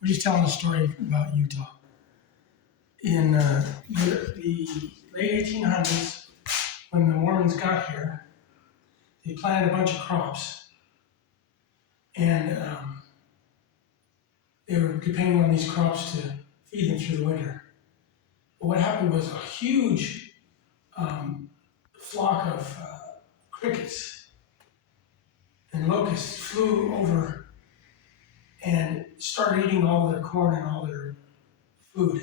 We're just telling a story about Utah. In the late 1800s, when the Mormons got here, they planted a bunch of crops, and they were depending on these crops to feed them through the winter. But what happened was a huge flock of crickets and locusts flew over and started eating all their corn and all their food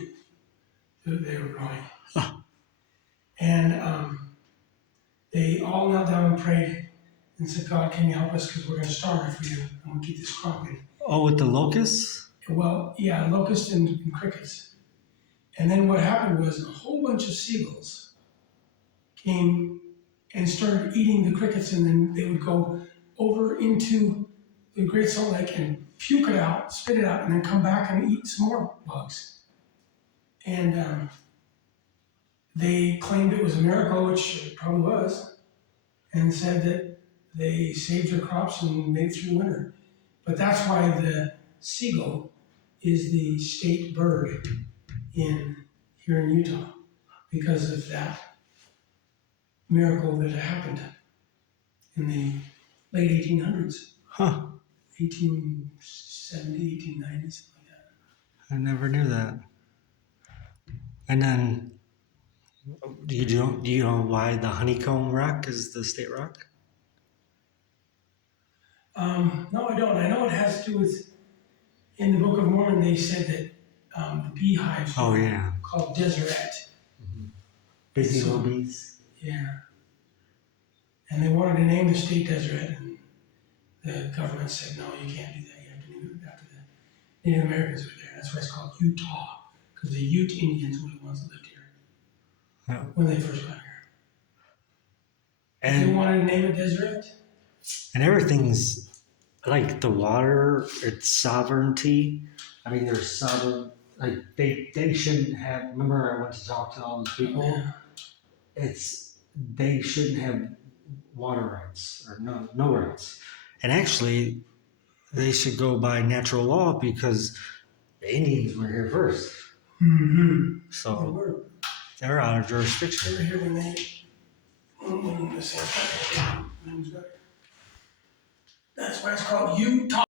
that they were growing. And they all knelt down and prayed and said, God, can you help us? Because we're going to starve if we do. And we'll keep this crop in. Oh, with the locusts? Well, yeah, locusts and crickets. And then what happened was a whole bunch of seagulls came and started eating the crickets, and then they would go over into the Great Salt Lake and puke it out, spit it out, and then come back and eat some more bugs. And they claimed it was a miracle, which it probably was, and said that they saved their crops and made it through the winter. But that's why the seagull is the state bird here in Utah, because of that miracle that happened in the late 1800s, Huh. 1870, 1890, something like that. I never knew that. And then, do you know why the honeycomb rock is the state rock? No, I don't. I know it has to do with, in the Book of Mormon, they said that the beehives Oh, were yeah. called Deseret. Busy So- little bees. Yeah. And they wanted to name the state Deseret, and the government said, no, you can't do that. You have to name it after the Native Americans who were there. That's why it's called Utah, because the Ute Indians were the ones that lived here Yeah. when they first got here. They And wanted to name it Deseret. everything's like the water, its sovereignty. I mean, there's sovereign. Like they shouldn't have. Remember, I went to talk to all those people. Yeah. They shouldn't have water rights or no rights. And actually, they should go by natural law because the Indians were here first. Mm-hmm. They So were. they're out of They were jurisdiction. here when the same time. That's why it's called Utah.